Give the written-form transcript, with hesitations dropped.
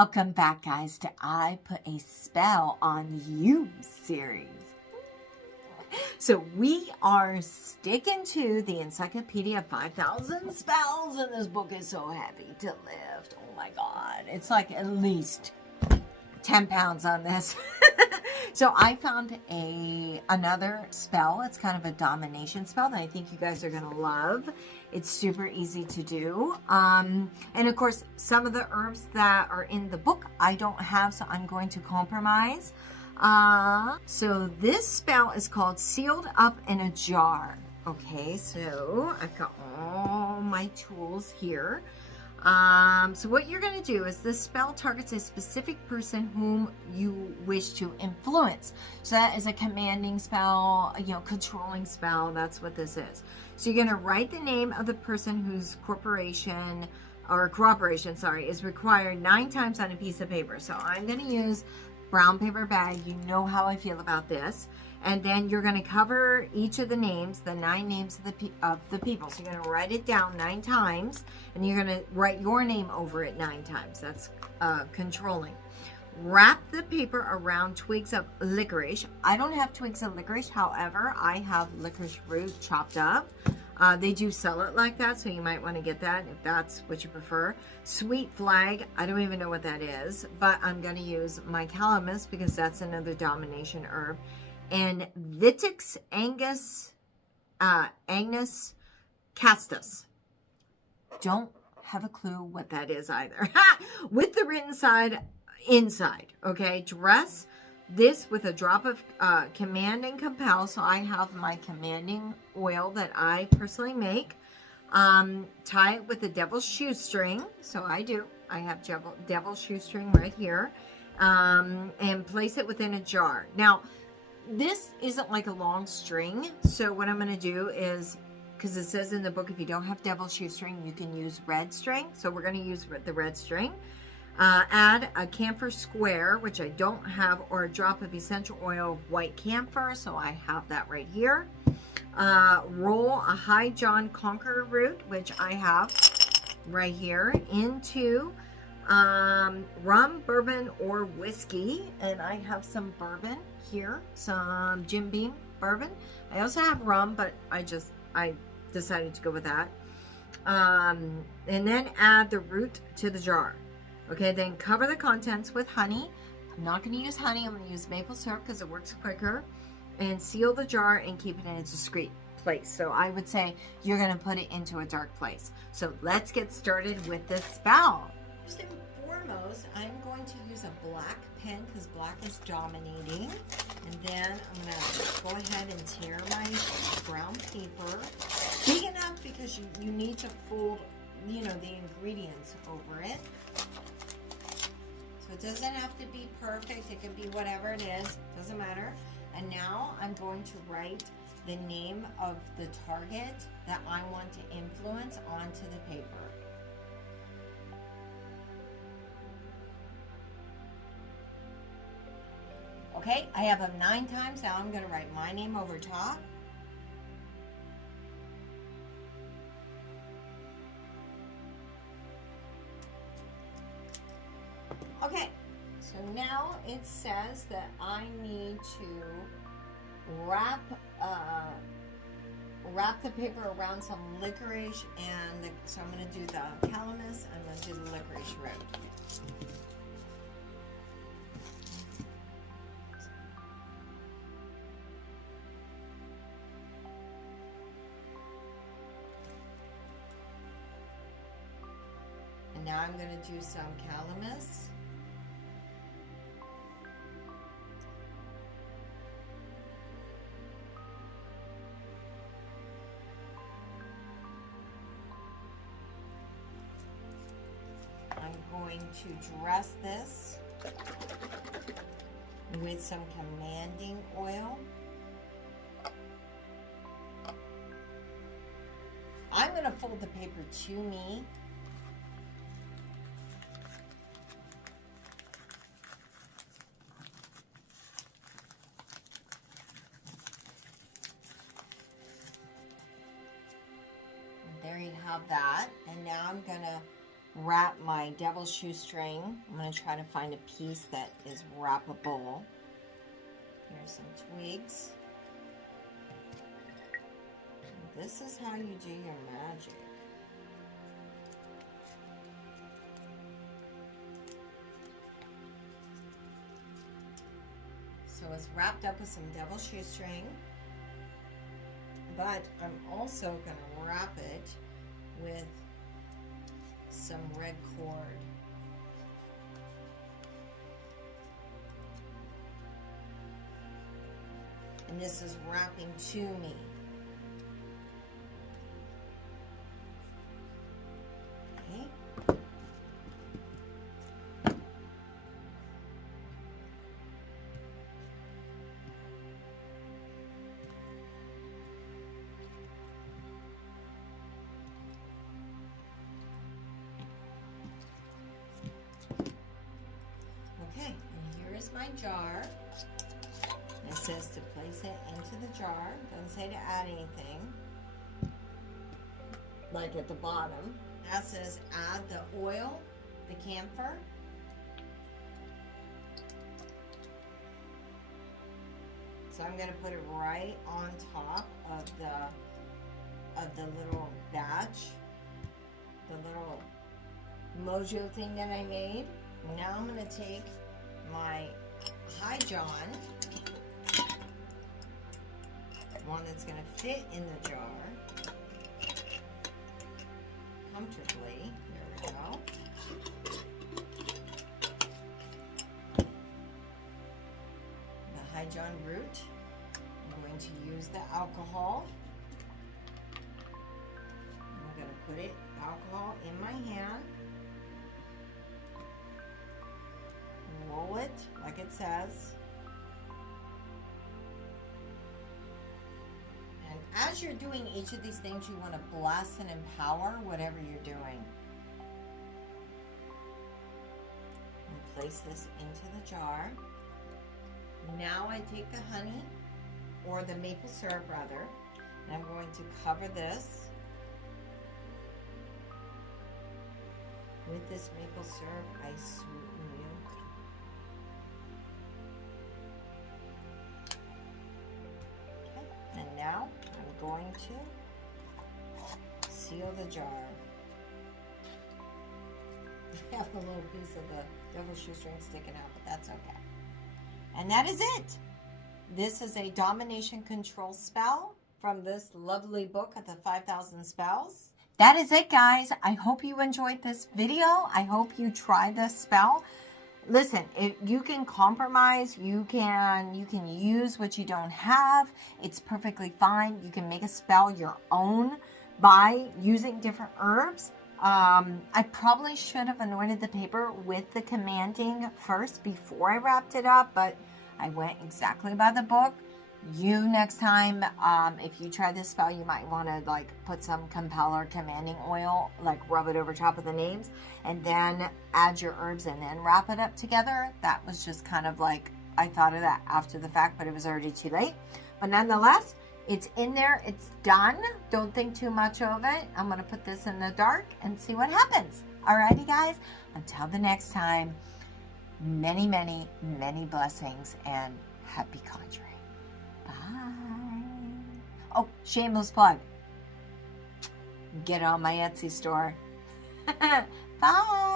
Welcome back, guys, to I Put a Spell on You series. So we are sticking to the Encyclopedia of 5,000 spells, and this book is so heavy to lift. Oh my God. It's like at least 10 pounds on this. So I found another spell. It's kind of a domination spell that I think you guys are going to love. It's super easy to do. And of course, some of the herbs that are in the book I don't have, so I'm going to compromise. So this spell is called Sealed Up in a Jar. Okay, so I've got all my tools here. So what you're going to do is this spell targets a specific person whom you wish to influence. So that is a commanding spell, controlling spell. That's what this is. So you're going to write the name of the person whose cooperation is required 9 times on a piece of paper. So I'm going to use brown paper bag. You know how I feel about this. And then you're going to cover each of the names, the 9 names of the people. So you're going to write it down 9 times, and you're going to write your name over it 9 times. That's controlling. Wrap the paper around twigs of licorice. I don't have twigs of licorice. However, I have licorice root chopped up. They do sell it like that, so you might want to get that if that's what you prefer. Sweet flag. I don't even know what that is, but I'm going to use my calamus because that's another domination herb. And Vitex Agnus Castus. Don't have a clue what that is either. With the written side inside, okay? Dress this with a drop of Command and Compel. So I have my commanding oil that I personally make. Tie it with the devil's shoestring. So I do. I have devil's shoestring right here. And place it within a jar. Now, this isn't like a long string, so what I'm going to do is, because it says in the book if you don't have devil's shoestring, you can use red string, so we're going to use the red string. Add a camphor square, which I don't have, or a drop of essential oil of white camphor, so I have that right here. Roll a high John Conqueror root, which I have right here, into rum, bourbon, or whiskey, and I have some bourbon here, some Jim Beam bourbon. I also have rum, but I decided to go with that. And then add the root to the jar. Okay, then cover the contents with honey. I'm not going to use honey. I'm going to use maple syrup because it works quicker. And seal the jar and keep it in a discreet place. So I would say you're going to put it into a dark place. So let's get started with this spell. First and foremost, I'm going to use a black pen because black is dominating. And then I'm going to go ahead and tear my brown paper. Big enough because you need to fold, the ingredients over it. So it doesn't have to be perfect. It can be whatever it is. Doesn't matter. And now I'm going to write the name of the target that I want to influence onto the paper. Okay, I have them 9 times. Now I'm going to write my name over top. Okay, so now it says that I need to wrap the paper around some licorice, and so I'm going to do the calamus, I'm going to do the licorice root. And now I'm going to do some calamus. I'm going to dress this with some commanding oil. I'm going to fold the paper to me. And there you have that. And now I'm going to wrap my devil's shoestring. I'm going to try to find a piece that is wrappable. Here's some twigs. This is how you do your magic. So it's wrapped up with some devil's shoestring, but I'm also going to wrap it with some red cord. And this is wrapping to me. Okay, and here is my jar. It says to place it into the jar. Doesn't say to add anything. Like at the bottom. That says add the oil, the camphor. So I'm going to put it right on top of the little batch, the little mojo thing that I made. Now I'm going to take my High John, one that's going to fit in the jar comfortably. There we go. The High John root. I'm going to use the alcohol. I'm going to put alcohol in my hand. Roll it like it says. And as you're doing each of these things, you want to bless and empower whatever you're doing. And place this into the jar. Now I take the honey, or the maple syrup rather, and I'm going to cover this with this maple syrup. I sweeten you. And now I'm going to seal the jar. I have a little piece of the devil's shoestring sticking out, but that's okay. And that is it. This is a domination control spell from this lovely book of the 5,000 spells. That is it, guys. I hope you enjoyed this video. I hope you try this spell. Listen, if you can compromise, you can use what you don't have. It's perfectly fine. You can make a spell your own by using different herbs. I probably should have anointed the paper with the commanding first before I wrapped it up, but I went exactly by the book. You next time, if you try this spell, you might want to like put some compel or commanding oil, like rub it over top of the names, and then add your herbs and then wrap it up together. That was just kind of like, I thought of that after the fact, but it was already too late. But nonetheless, it's in there, it's done. Don't think too much of it. I'm going to put this in the dark and see what happens. Alrighty, guys, until the next time, many, many, many blessings and happy conjuring. Bye. Oh, shameless plug. Get on my Etsy store. Bye.